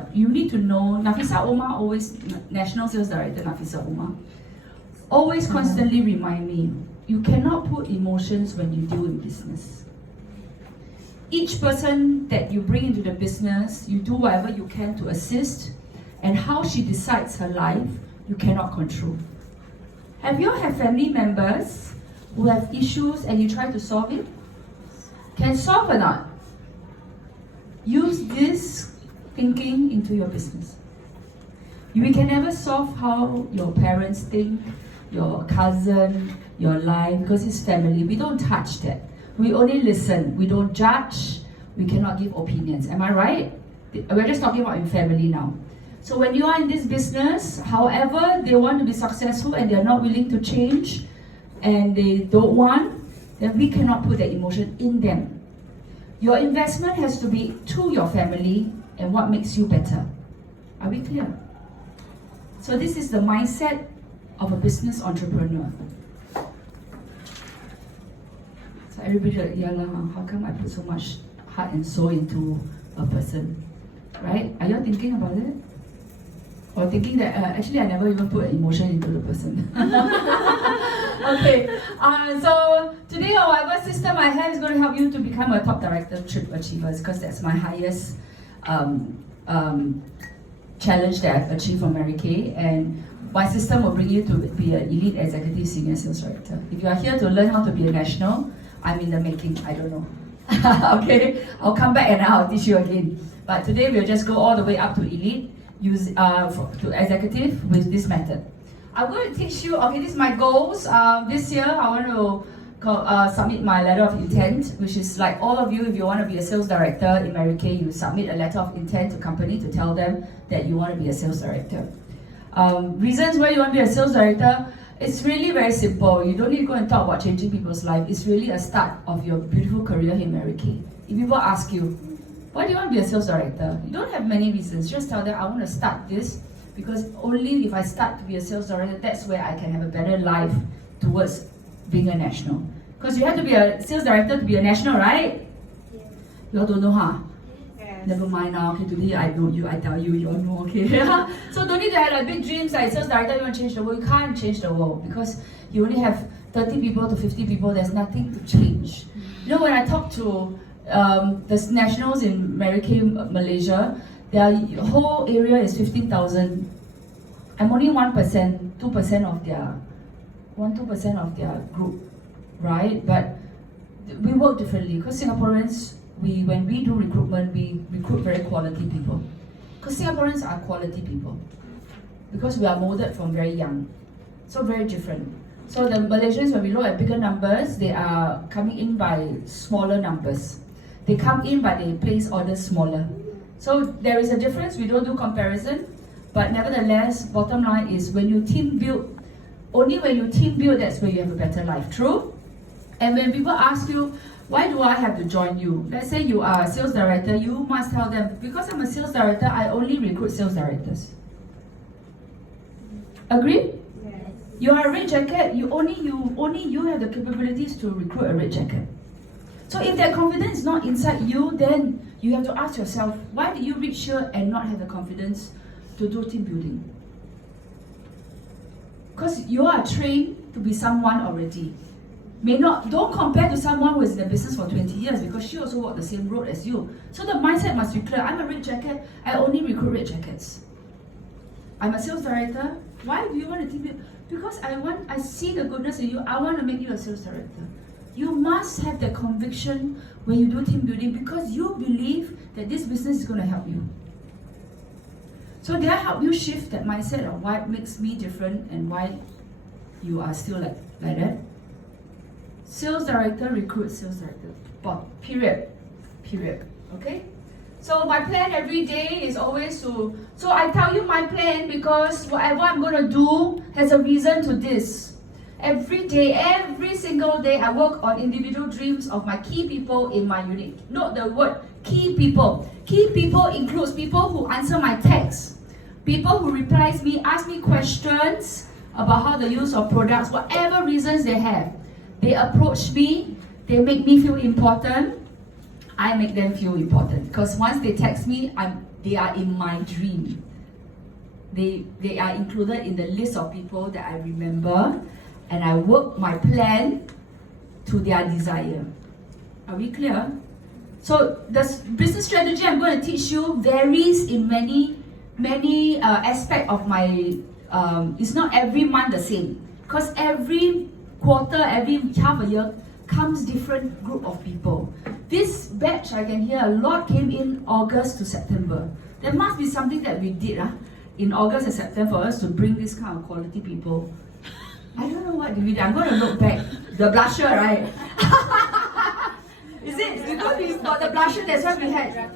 what? You need to know, Nafisa Omar always, National Sales Director Nafisa Omar, always constantly remind me, you cannot put emotions when you deal in business. Each person that you bring into the business, you do whatever you can to assist, and how she decides her life, you cannot control. Have you all had family members who have issues and you try to solve it? Can solve or not? Use this thinking into your business. We can never solve how your parents think, your cousin, your life, because it's family. We don't touch that. We only listen. We don't judge. We cannot give opinions. Am I right? We're just talking about in family now. So when you are in this business, however they want to be successful and they're not willing to change and they don't want, then we cannot put that emotion in them. Your investment has to be to your family and what makes you better. Are we clear? So this is the mindset of a business entrepreneur. So everybody like, yeah lah, how come I put so much heart and soul into a person? Right? Are you all thinking about it? Or thinking that actually I never even put an emotion into the person? Okay, so today or whatever system I have is going to help you to become a top director trip achievers, because that's my highest challenge that I've achieved from Mary Kay, and my system will bring you to be an elite executive senior sales director. If you are here to learn how to be a national, I'm in the making, I don't know. Okay, I'll come back and I'll teach you again. But today we'll just go all the way up to elite, to executive with this method. I'm going to teach you, okay, this is my goals. This year I want to submit my letter of intent, which is like all of you, if you want to be a sales director in Mary Kay, you submit a letter of intent to company to tell them that you want to be a sales director. Reasons why you want to be a sales director, it's really very simple. You don't need to go and talk about changing people's life. It's really a start of your beautiful career in Mary Kay. If people ask you, why do you want to be a sales director? You don't have many reasons. Just tell them, I want to start this because only if I start to be a sales director, that's where I can have a better life towards being a national. Because you have to be a sales director to be a national, right? Yeah. You all don't know, huh? Yes. Never mind now, okay, today I know you, I tell you, you all know, okay? So don't need to have like big dreams like sales director, you want to change the world. You can't change the world because you only have 30 people to 50 people, there's nothing to change. You know, when I talk to the nationals in Mary Kay, Malaysia, their whole area is 15,000. I'm only 1%, 2% of their 2% of their group, right? But we work differently because Singaporeans, when we do recruitment, we recruit very quality people. Because Singaporeans are quality people. Because we are molded from very young. So very different. So the Malaysians, when we look at bigger numbers, they are coming in by smaller numbers. They come in but they place orders smaller. So there is a difference, we don't do comparison. But nevertheless, bottom line is when you team build, only when you team build, that's where you have a better life, true? And when people ask you, why do I have to join you? Let's say you are a sales director, you must tell them, because I'm a sales director, I only recruit sales directors. Agree? Yes. You are a red jacket, only you have the capabilities to recruit a red jacket. So if that confidence is not inside you, then you have to ask yourself, why did you reach here and not have the confidence to do team building? Because you are trained to be someone already. Don't compare to someone who is in the business for 20 years because she also walked the same road as you. So the mindset must be clear. I'm a red jacket, I only recruit red jackets. I'm a sales director. Why do you want a team build? Because I see the goodness in you, I want to make you a sales director. You must have that conviction when you do team building because you believe that this business is going to help you. So did I help you shift that mindset of what makes me different and why you are still like that? Sales director recruits sales director. Period. Okay? So my plan every day is always so I tell you my plan because whatever I'm going to do has a reason to this. Every day, every single day, I work on individual dreams of my key people in my unit. Note the word key people. Key people includes people who answer my texts, people who replies me, ask me questions about how the use of products, whatever reasons they have. They approach me, they make me feel important, I make them feel important. Because once they text me, they are in my dream. They are included in the list of people that I remember, and I work my plan to their desire. Are we clear? So the business strategy I'm going to teach you varies in many aspects of my. It's not every month the same, because every quarter, every half a year comes different group of people. This batch, I can hear a lot came in August to September. There must be something that we did in August and September for us to bring this kind of quality people. I don't know what we did. I'm going to look back. The blusher, right? Is it? Because we got the blusher, that's why we had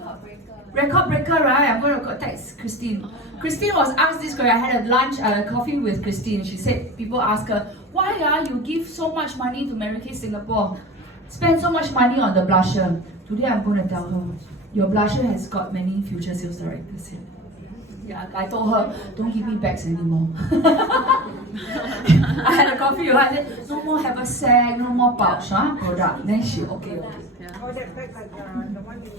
record breaker, right? I'm going to text Christine. Christine was asked this question. I had a lunch, coffee with Christine. She said, people ask her, why you give so much money to Mary Kay Singapore? Spend so much money on the blusher. Today I'm going to tell her, your blusher has got many future sales directors here. Yeah, I told her, don't give me bags anymore. I had a coffee with her, I said, no more haversack, no more pouch product. Then she, okay. Oh, that bag like the one in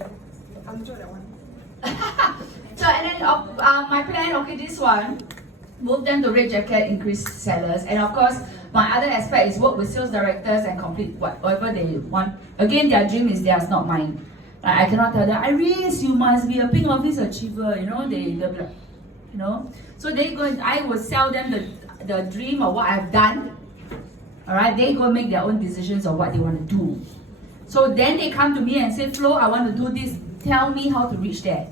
Hangzhou, that one. So, and then my plan, okay, this one, move them to red jacket, increase sellers. And of course, my other aspect is work with sales directors and complete whatever they want. Again, their dream is theirs, not mine. I cannot tell them, Iris, you must be a pink office achiever, So they go, I will sell them the dream of what I've done. Alright, they go make their own decisions of what they want to do. So then they come to me and say, Flo, I want to do this. Tell me how to reach there.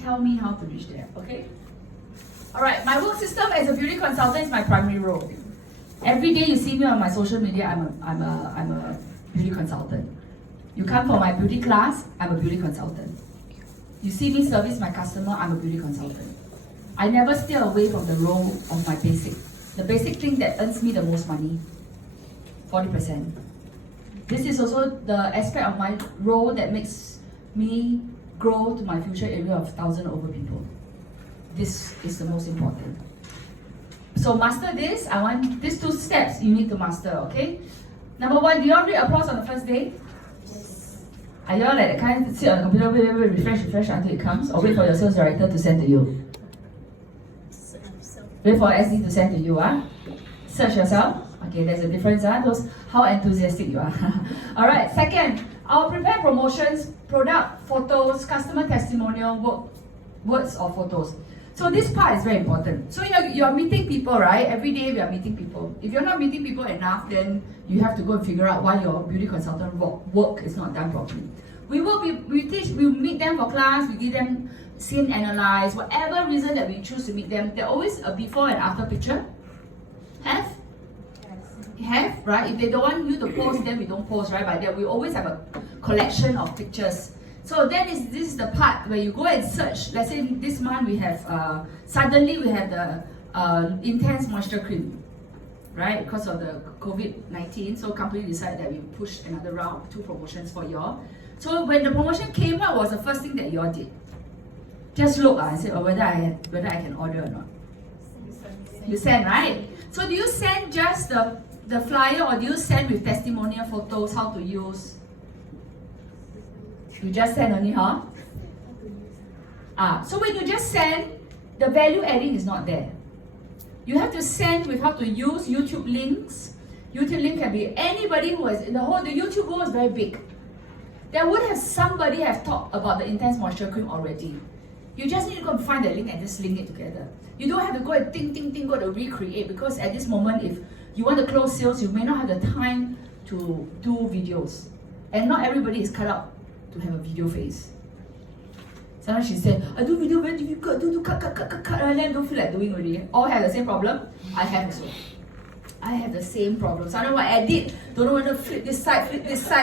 Tell me how to reach there, okay? Alright, my work system as a beauty consultant is my primary role. Every day you see me on my social media, I'm a beauty consultant. You come for my beauty class, I'm a beauty consultant. You see me service my customer, I'm a beauty consultant. I never steer away from the role of my basic. The basic thing that earns me the most money, 40%. This is also the aspect of my role that makes me grow to my future area of 1,000 over people. This is the most important. So master this, I want these 2 steps you need to master, okay? Number 1, do you all read applause on the first day? Yes. Are you all like the kind that sit on the computer, wait, refresh until it comes? Or wait for your sales director to send to you? Wait for SD to send to you, Search yourself. Okay, there's a difference, Those, how enthusiastic you are. Alright, second, I'll prepare promotions, product, photos, customer testimonial, words or photos. So this part is very important. So you're meeting people, right? Every day we are meeting people. If you're not meeting people enough, then you have to go and figure out why your beauty consultant work is not done properly. We meet them for class, we give them scene analyze, whatever reason that we choose to meet them. There's always a before and after picture. Have? Have, right? If they don't want you to post, then we don't post, right? But then we always have a collection of pictures. So then this is the part where you go and search. Let's say this month we have, suddenly we have the intense moisture cream, right? Because of the COVID-19, so company decided that we push another round, 2 promotions for y'all. So when the promotion came out, was the first thing that y'all did? Just look and say, whether I can order or not. You send, right? So do you send just the flyer, or do you send with testimonial photos, how to use? You just send only, so when you just send, the value adding is not there. You have to send with how to use YouTube links. YouTube link can be anybody who is in the YouTube world is very big. There would have somebody have talked about the intense moisture cream already. You just need to go and find the link and just link it together. You don't have to go and think, go to recreate, because at this moment, if you want to close sales, you may not have the time to do videos. And not everybody is cut out to have a video face. Sometimes she said, I do video very difficult, do cut, and then don't feel like doing already. All have the same problem? I have also. I have the same problem. Sometimes I edit, don't know whether flip this side,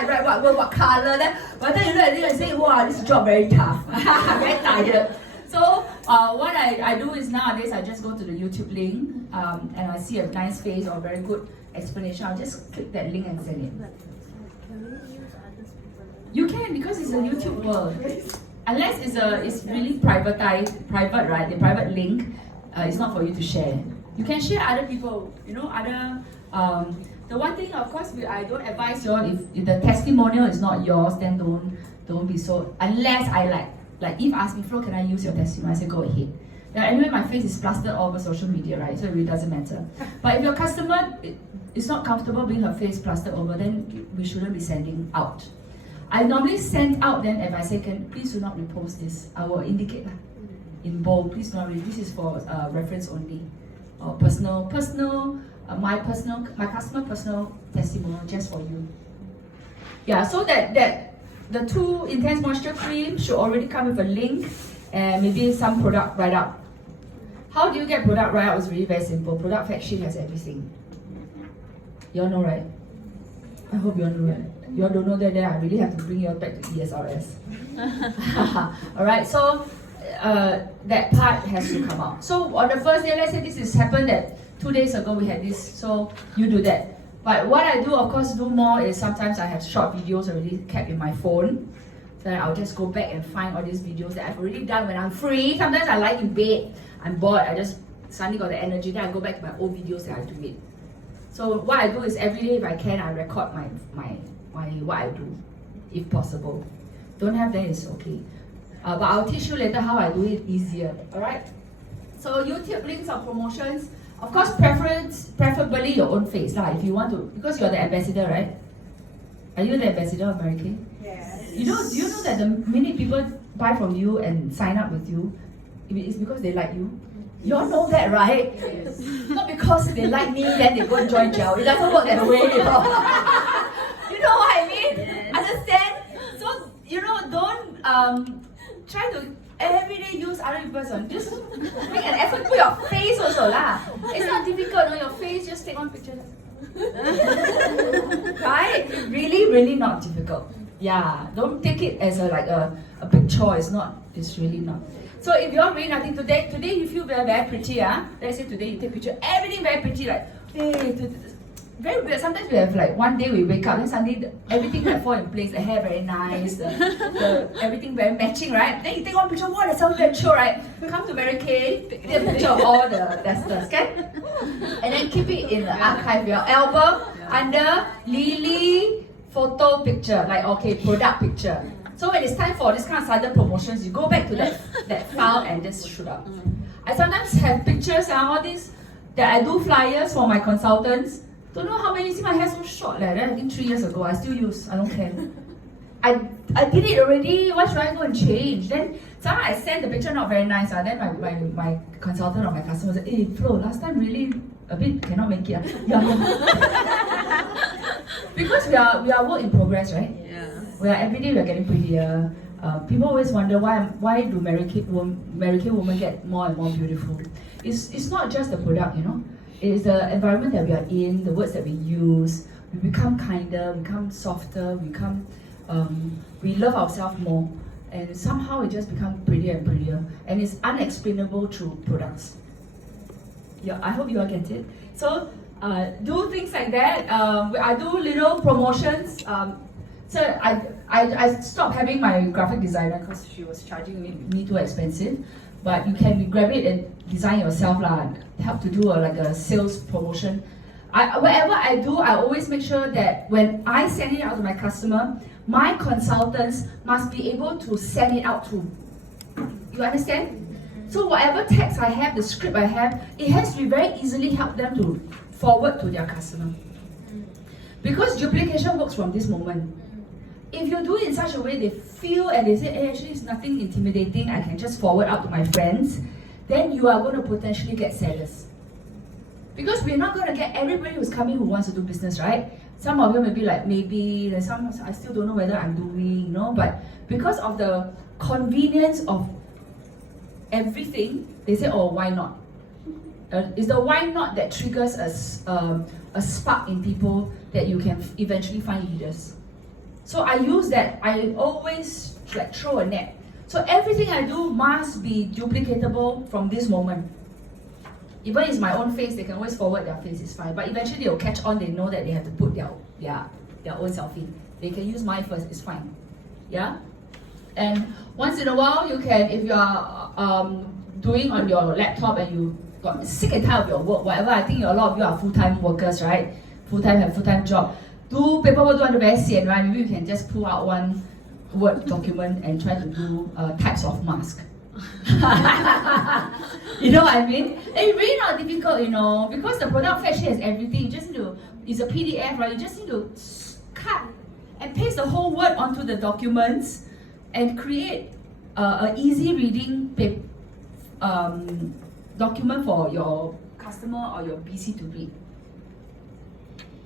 right, what color. Then by the time you look at it and say, wow, this job very tough. Very tired. So what I do is nowadays I just go to the YouTube link and I see a nice face or a very good explanation. I'll just click that link and send it. Can we use others people? You can, because it's a YouTube world. Unless it's really private, right? The private link, it's not for you to share. You can share other people, other. The one thing, of course, I don't advise you all, if the testimonial is not yours, then don't Don't be so, unless I like Eve asked me, Flo, can I use your testimony? I said, go ahead. Now, anyway, my face is plastered all over social media, right? So it really doesn't matter. But if your customer is not comfortable being her face plastered over, then we shouldn't be sending out. I normally send out then if I say, please do not repost this. I will indicate in bold, please do not read. This is for reference only. Or my customer personal testimonial just for you. Yeah, so that the 2 Intense Moisture Cream should already come with a link and maybe some product write-up. How do you get product write-up? It's really very simple. Product fact sheet has everything. You all know, right? I hope you all know, right? You all don't know that, then I really have to bring you all back to ESRS. Alright, so that part has to come out. So on the first day, let's say this has happened that 2 days ago we had this, so you do that. But what I do, of course, do more is sometimes I have short videos already kept in my phone. Then I'll just go back and find all these videos that I've already done when I'm free. Sometimes I lie in bed, I'm bored, I just suddenly got the energy, then I go back to my old videos that I do it. So what I do is every day if I can, I record my what I do, if possible. Don't have, then it's okay. But I'll teach you later how I do it easier, alright? So YouTube links or promotions, of course preferably your own face lah, if you want to, because you're the ambassador, right? Are you the ambassador of Mary Kay? Yes. Do you know that the minute people buy from you and sign up with you, it's because they like you? You all know that, right? Yes. Not because they like me, then they go and join gel. It doesn't work that way. You know what I mean? Yes. Understand? So, don't try to everyday use other people's on. Just make an effort, put your face also lah. It's not difficult, no? Your face, just take one picture. Right? Really not difficult. Yeah, don't take it as a big chore. It's really not. So if you're really nothing today you feel very pretty, let's say today you take picture, everything very pretty, like very weird. Sometimes we have like one day we wake up and suddenly everything like fall in place, the hair very nice, the everything very matching, right? Then you take one picture, wow, that's so very chill, right? Come to Mary Kay, take a picture of all the testers, okay? And then keep it in the archive, your album under Lily photo picture, like okay, product picture. So when it's time for this kind of sudden promotions, you go back to that file and just shoot up. I sometimes have pictures and all this that I do flyers for my consultants. Don't know how many, you see my hair so short like that, I think 3 years ago, I still use, I don't care. I did it already, why should I go and change? Then sometimes I send the picture not very nice, then my consultant or my customer said, hey Flo, last time really a bit cannot make it. Because we are work in progress, right? Every day we are getting prettier. People always wonder why do Mary Kay women get more and more beautiful. It's not just the product, It's the environment that we are in, the words that we use. We become kinder, we become softer, we love ourselves more, and somehow it just becomes prettier and prettier. And it's unexplainable through products. Yeah, I hope you all get it. So do things like that. I do little promotions. So I stopped having my graphic designer because she was charging me too expensive. But you can grab it and design yourself lah. Help to do a sales promotion. Whatever I do, I always make sure that when I send it out to my customer, my consultants must be able to send it out to. You understand? So whatever text I have, the script I have, it has to be very easily help them to forward to their customer. Because duplication works from this moment. If you do it in such a way they feel and they say, hey, actually it's nothing intimidating, I can just forward out to my friends, then you are going to potentially get sellers. Because we're not going to get everybody who's coming who wants to do business, right? Some of you may be like, maybe, there's some, I still don't know whether I'm doing, but because of the convenience of everything, they say, oh, why not? It's the why not that triggers a spark in people that you can eventually find leaders. So I use that. I always throw a net. So everything I do must be duplicatable from this moment. Even if it's my own face, they can always forward their face, it's fine. But eventually they'll catch on, they know that they have to put their own selfie. They can use mine first, it's fine. Yeah? And once in a while, you can, if you are doing on your laptop and you got sick and tired of your work, whatever, I think a lot of you are full-time workers, right? Have full-time job. Do paperwork, do under very sian, right? Maybe you can just pull out one Word document and try to do types of mask. You know what I mean? It's really not difficult, you know, because the product fact sheet has everything. You just need to, it's a PDF, right? You just need to cut and paste the whole word onto the documents and create an easy reading document for your customer or your BC to read.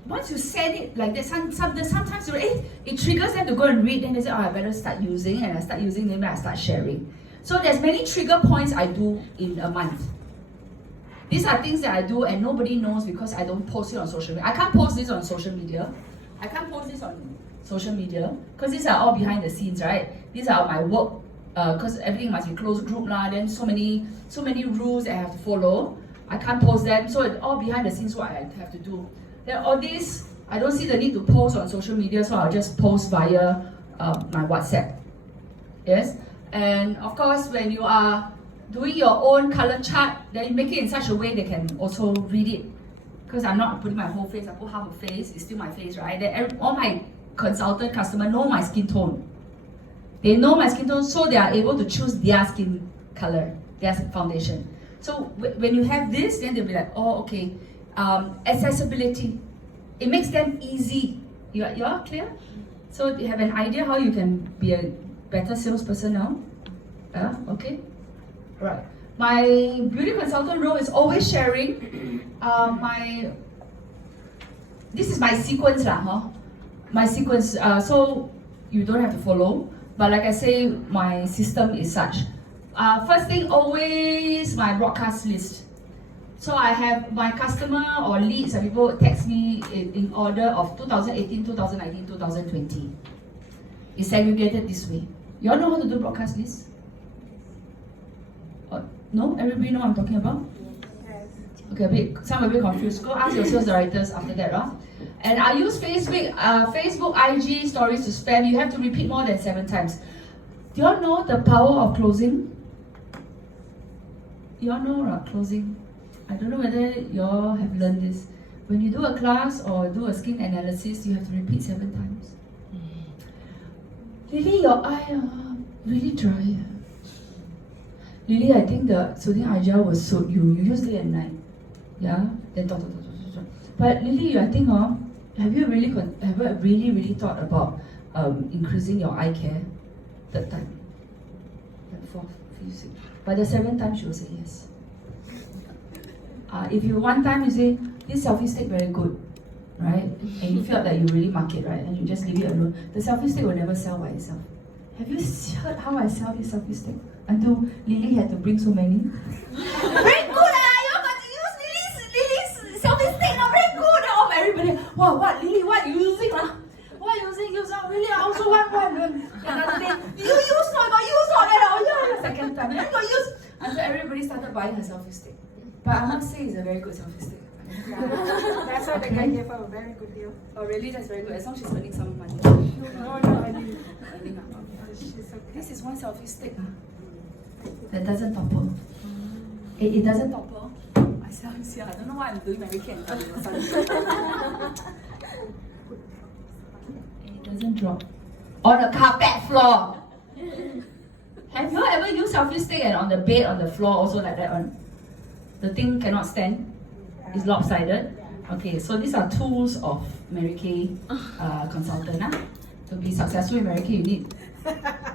Once you send it like that, sometimes it triggers them to go and read, then they say, oh, I better start using, and I start using, then I start sharing. So there's many trigger points I do in a month. These are things that I do and nobody knows because I don't post it on social media. I can't post this on social media. I can't post this on social media because these are all behind the scenes, right? These are my work, because everything must be closed group lah. Then so many rules I have to follow. I can't post them, so it's all behind the scenes what I have to do. Then all this, I don't see the need to post on social media, so I'll just post via my WhatsApp. Yes, and of course, when you are doing your own color chart, then you make it in such a way they can also read it. Because I'm not putting my whole face, I put half a face, it's still my face, right? Then all my consultant customers know my skin tone. They know my skin tone, so they are able to choose their skin color, their foundation. So when you have this, then they'll be like, oh, okay. Accessibility. It makes them easy. You are clear? So you have an idea how you can be a better salesperson now? Okay. Right. My beauty consultant role is always sharing. This is my sequence lah, huh? My sequence. So you don't have to follow. But like I say, my system is such. First thing, always my broadcast list. So I have my customer or leads and people text me in order of 2018, 2019, 2020. It's segregated this way. You all know how to do broadcast lists? No? Everybody know what I'm talking about? Yes. Okay, some a bit confused. Go ask your sales directors after that, right? And I use Facebook, IG stories to spam. You have to repeat more than 7 times. Do you all know the power of closing? You all know closing? I don't know whether you all have learned this. When you do a class or do a skin analysis, you have to repeat 7 times. Lily, your eye really dry. Lily, I think the sodium gel will suit you. You use it at night. Yeah? Then dot. But Lily, I think have you really thought about increasing your eye care? 3rd time. Then 4th, 5th, 6th. By the 7th time, she will say yes. If you one time you say, this selfie stick very good, right? And you felt that you really mark it, right? And you just leave it alone. The selfie stick will never sell by itself. Have you heard how I sell this selfie stick? Until Lily had to bring so many. Very good you all got to use Lily's selfie stick now, very good. Oh, everybody, wow, what Lily, what you using? What you using? Really, I also want one. Another day, you use not, got use not. Oh yeah, 2nd time, I got use. Until everybody started buying her selfie stick. But I must say it's a very good selfie stick. That's why the guy gave her a very good deal. Oh really? That's very good. As long as she's earning some money. No, I mean, she's okay. This is one selfie stick that doesn't topple. It doesn't topple. I don't know why I'm doing my weekend. It doesn't drop. On the carpet floor. Have you ever used selfie stick and on the bed, on the floor also like that one? The thing cannot stand. It's lopsided. Okay, so these are tools of Mary Kay consultant. To be successful in Mary Kay, you need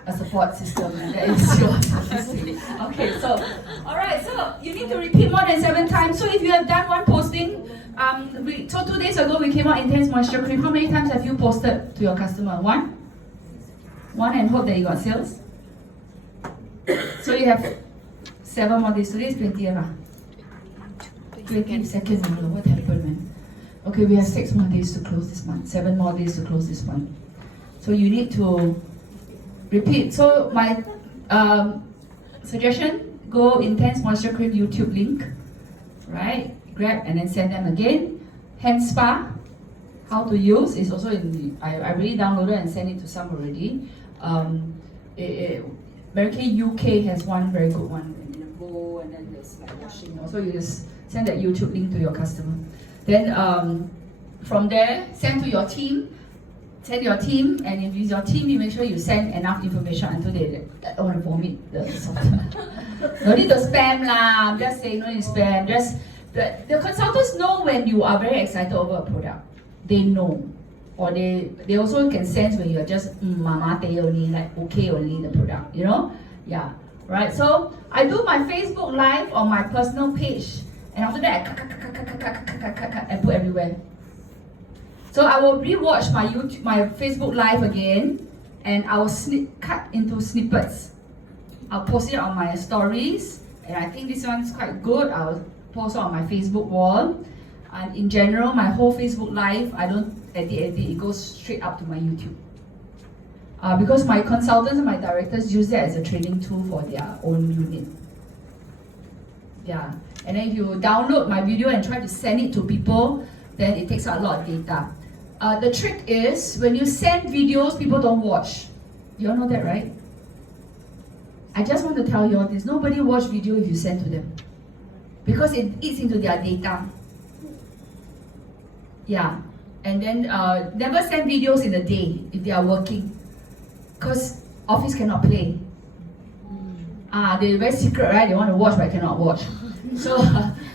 a support system, and that is your system. Okay, so alright, so you need to repeat more than 7 times. So if you have done one posting, so 2 days ago we came out Intense Moisture Cream. How many times have you posted to your customer? 1? 1 and hope that you got sales? So you have 7 more days. Today is 20th. 22nd, what happened, man? Okay, we have 6 more days to close this month, 7 more days to close this month. So you need to repeat. So my suggestion, go Intense Moisture Cream YouTube link, right? Grab and then send them again. Hand Spa, how to use is also in the, I already downloaded and sent it to some already. Mary Kay UK has one very good one in a bowl, and then there's like washing. So you just send that YouTube link to your customer. Then from there, send to your team. Send your team, and if it's your team, you make sure you send enough information until they want to vomit the software. No need to spam lah. I'm just saying, no need to spam. Just the consultants know when you are very excited over a product. They know, or they also can sense when you're just mama te only, like okay only the product. You know, yeah, right. So I do my Facebook Live on my personal page, and after that I put everywhere. So I will rewatch my Facebook Live again, and I will cut into snippets. I'll post it on my stories, and I think this one's quite good. I'll post it on my Facebook wall. And in general, my whole Facebook Live, I don't edit, it goes straight up to my YouTube. Because my consultants and my directors use that as a training tool for their own unit. Yeah, and then if you download my video and try to send it to people, then it takes a lot of data. The trick is, when you send videos, people don't watch. You all know that, right? I just want to tell you all this. Nobody watch video if you send to them. Because it eats into their data. Yeah. And then never send videos in the day if they are working. Because office cannot play. They're very secret, right? They want to watch but cannot watch. So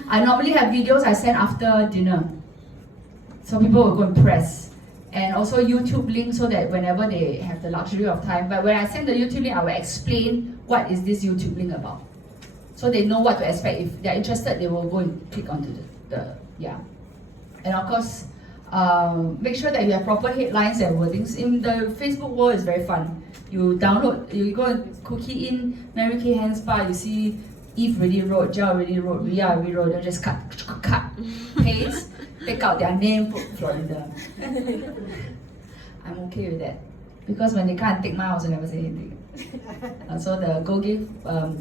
I normally have videos I send after dinner. So people will go and press. And also YouTube link, so that whenever they have the luxury of time. But when I send the YouTube link, I will explain what is this YouTube link about. So they know what to expect. If they're interested, they will go and click onto the yeah. And of course, make sure that you have proper headlines and wordings. In the Facebook world, it's very fun. You download, you go and cookie in Mary Kay Hand Spa, you see Eve already wrote, Jiao already wrote, Ria already wrote, then just cut, paste, take out their name, put Florinda. I'm okay with that. Because when they can't take mine, I also never say anything. So the Go Give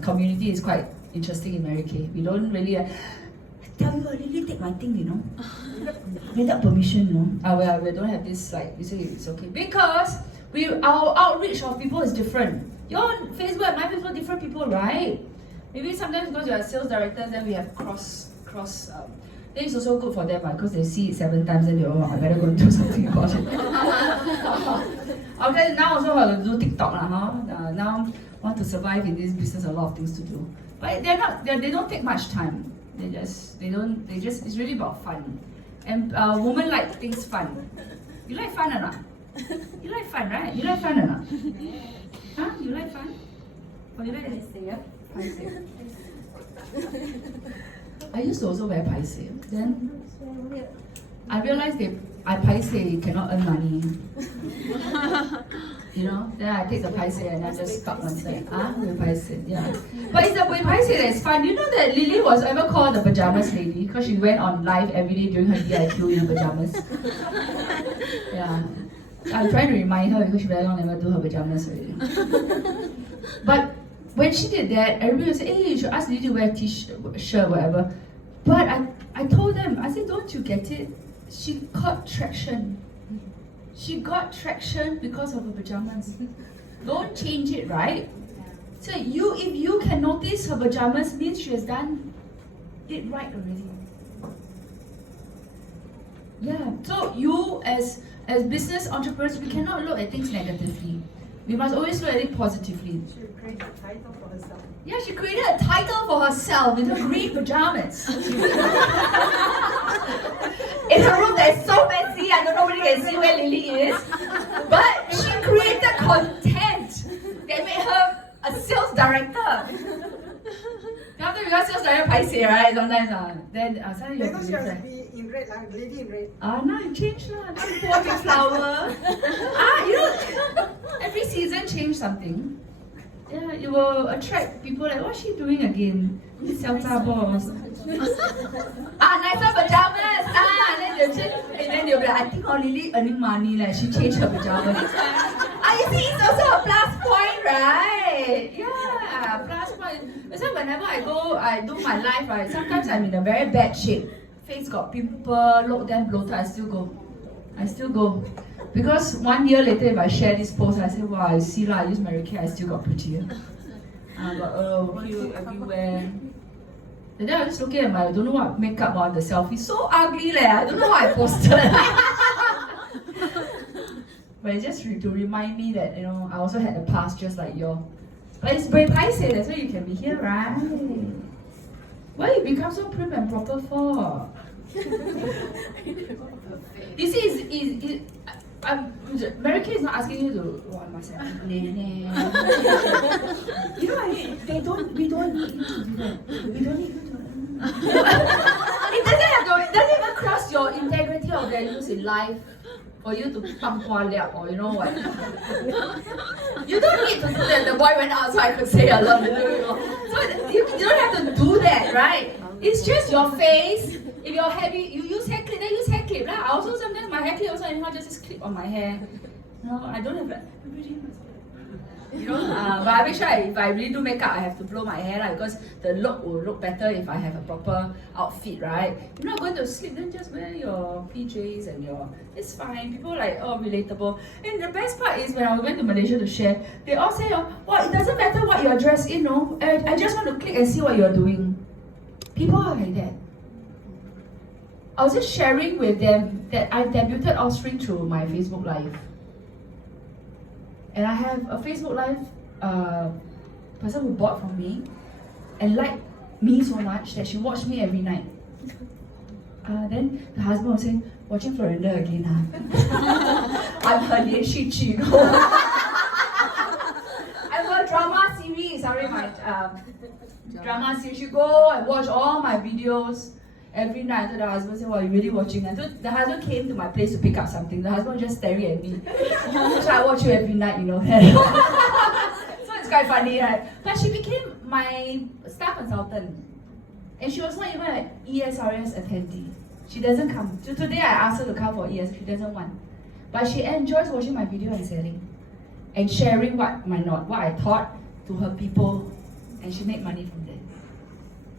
community is quite interesting in Mary Kay. We don't really, I tell you, I really take my thing, you know. Without permission, you know. We don't have this, like, we say it's okay. Because our outreach of people is different. Your Facebook and my Facebook are different people, right? Maybe sometimes because you are sales directors, then we have cross. Then it's also good for them, because they see it 7 times and they I better go and do something about it. Okay, now also I will do TikTok now want to survive in this business, a lot of things to do. But they don't take much time. It's really about fun. And women like things fun. You like fun or not? You like fun, right? You like fun or not? Huh? You like fun? Or you like paiseh? I used to also wear paiseh. Then I realized I paiseh cannot earn money. You know? Then I take the paiseh and I just cut one side. With paiseh, yeah. But it's the way paiseh that is fun. You know that Lily was ever called the pajamas lady because she went on live every day during her DIQ in her pajamas. Yeah. I'm trying to remind her because she very long never do her pajamas already. But when she did that, everybody would say, hey, you should ask Lily to wear a t-shirt, whatever. But I told them, I said, don't you get it? She got traction. She got traction because of her pajamas. Don't change it, right? So if you can notice her pajamas, means she has done it right already. Yeah. So you as business entrepreneurs, we cannot look at things negatively. We must always look at it positively. She created a title for herself. Yeah, she created a title for herself in her green pajamas. In a room that is so messy, I don't know nobody can see where Lily is. But she created content that made her a sales director. After we got sales director, paiseh, right? Sometimes, then suddenly you have Because to she has to reflect. be in red, like lady in red. Now you change lah. Now you pour big flower. You know, every season change something. Yeah, you will attract people like, what's she doing again? Nicer pajamas. And then they'll be like, I think Lily earning money, like she changed her pajamas. You see, it's also a plus point, right? Yeah, plus point. That's why whenever I do my life, right, sometimes I'm in a very bad shape. Face got pimple, look then bloated, I still go. Because 1 year later, if I share this post, I say, wow, you see lah, I use Mary Kay, I still got prettier. I got hue everywhere. And then I was looking at my, I don't know what makeup on the selfie. So ugly leh, I don't know how I posted. But it's just to remind me that, I also had a past just like you. But it's very paiseh, that's why you can be here, right? Why you become so prim and proper for? You see, Mary Kay is not asking you to, I must have, we don't need you to do that. We don't need you to. It doesn't even cross your integrity or values in life for you to pang hua liap or you know what. You don't need to do that. The boy went out so I could say a lot. So you don't have to do that, right? It's just your face. If you're heavy, you use hair clip, then use hair clip. I also sometimes my hair clip also anyhow just clip on my hair. No, I don't have that. But I make sure if I really do makeup, I have to blow my hair because the look will look better if I have a proper outfit, right? You're not going to sleep, then just wear your PJs and it's fine. People are like, oh, relatable. And the best part is when I went to Malaysia to share, they all say, it doesn't matter what you're dressed in, no. I just want to click and see what you're doing. People are like that. I was just sharing with them that I debuted Offspring through my Facebook Live. And I have a Facebook Live person who bought from me and liked me so much that she watched me every night. Then the husband was saying, watching Florinda again, huh? I'm her 连续剧. I'm a drama series, drama series. You go and watch all my videos every night. So the husband said, you really watching? And so the husband came to my place to pick up something. The husband was just staring at me. So I watch you every night, So it's quite funny, right? But she became my staff consultant. And she was not even an EESSD attendee. She doesn't come. So today I asked her to come for ES. She doesn't want. But she enjoys watching my video and selling. And sharing what I taught to her people. And she made money from that.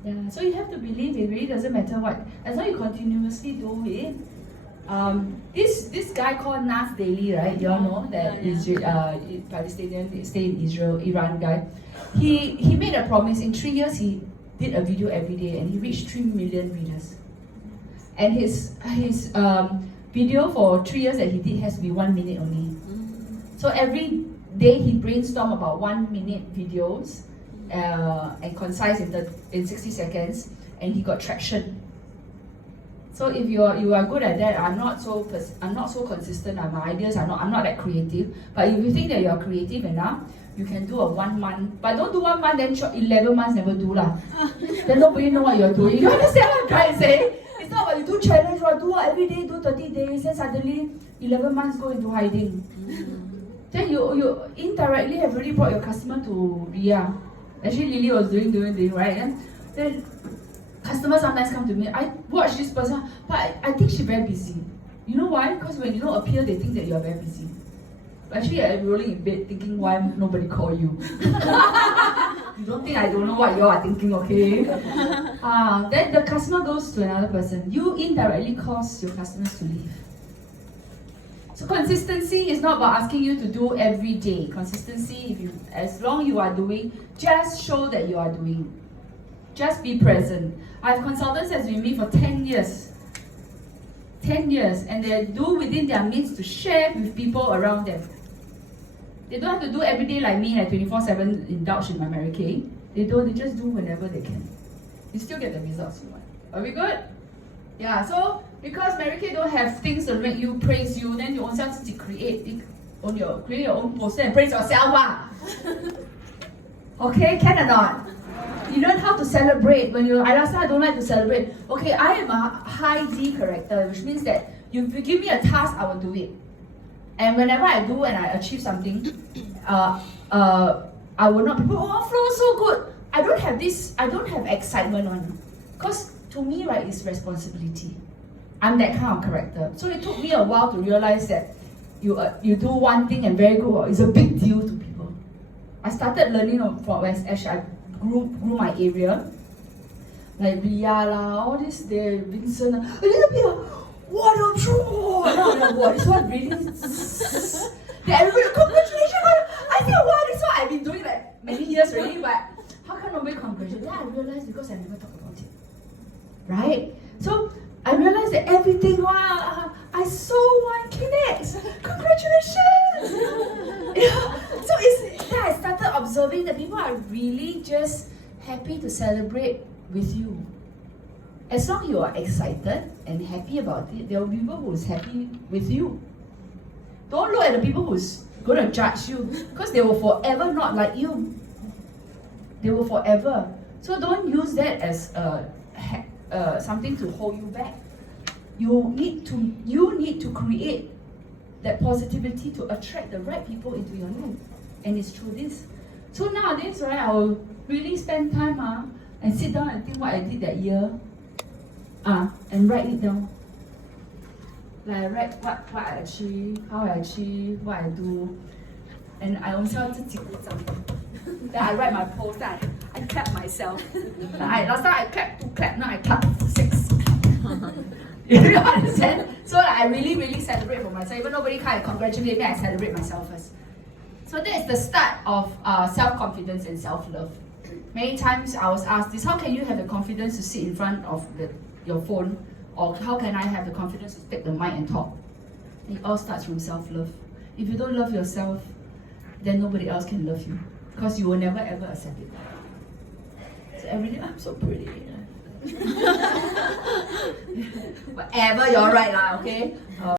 Yeah, so you have to believe it really doesn't matter what, as long as you continuously do it. This guy called Nas Daily, right? You all know that Palestinian, stay in Israel, Iran guy. He made a promise. In 3 years, he did a video every day, and he reached 3 million readers. And his video for 3 years that he did has to be 1 minute only. So every day he brainstormed about 1 minute videos. And concise in 60 seconds, and he got traction. So if you are good at that, I'm not so consistent. My ideas I'm not that creative. But if you think that you are creative enough, you can do a 1 month. But don't do 1 month, then 11 months never do lah. Then nobody know what you're doing. You understand what I'm trying to say? It's not about you do challenge or do every day, do 30 days, then suddenly 11 months go into hiding. Then you indirectly have already brought your customer to Ria. Actually, Lily was doing, right? And then customers sometimes come to me, I watch this person, but I think she's very busy. You know why? Because when you don't appear, they think that you're very busy. But actually, I'm rolling in bed thinking, why nobody call you? You don't think I don't know what you are thinking, okay? Then the customer goes to another person. You indirectly cause your customers to leave. So consistency is not about asking you to do every day. Consistency, as long you are doing, just show that you are doing. Just be present. I have consultants that's with me for 10 years. 10 years, and they do within their means to share with people around them. They don't have to do every day like me, like 24/7 indulge in my Mary Kay. They just do whenever they can. You still get the results you want. Are we good? Yeah, so because Mary Kay don't have things to make you praise you, then you own self create your own poster and praise yourself. Okay, can or not? You learn how to celebrate. Last time I don't like to celebrate. Okay, I am a high D character, which means that if you give me a task, I will do it. And whenever I do and I achieve something, I will not be, Flo, so good. I don't have excitement on. Because to me, right, it's responsibility. I'm that kind of character. So it took me a while to realize that you do one thing and very good, it's a big deal to people. I started learning from West Ash. I grew my area. Like Ria lah, all this there, Vincent, a little bit of, what a true! This one really. Then everybody, congratulations! I think, this one I've been doing like many years already, but how come nobody congratulates? Then I realized because I never talk about it. Right? So I realized that everything, I I sold one Kleenex. Congratulations! So then I started observing that people are really just happy to celebrate with you. As long as you are excited and happy about it, there will be people who's happy with you. Don't look at the people who's going to judge you, because they will forever not like you. They will forever. So don't use that as something to hold you back. You need to create that positivity to attract the right people into your life. And it's through this. So nowadays, right, I will really spend time and sit down and think what I did that year. And write it down. Like I write what I achieve, how I achieve, what I do. And I also Then I write my post, I clap myself. Last time I clap 2 clap, now I clap 6. You understand? So I really, really celebrate for myself. Even nobody can congratulate me, I celebrate myself first. So that is the start of self-confidence and self-love. Many times I was asked this, how can you have the confidence to sit in front of your phone? Or how can I have the confidence to take the mic and talk? It all starts from self-love. If you don't love yourself, then nobody else can love you. Because you will never ever accept it. So every day, I'm so pretty. Whatever, you're right, okay?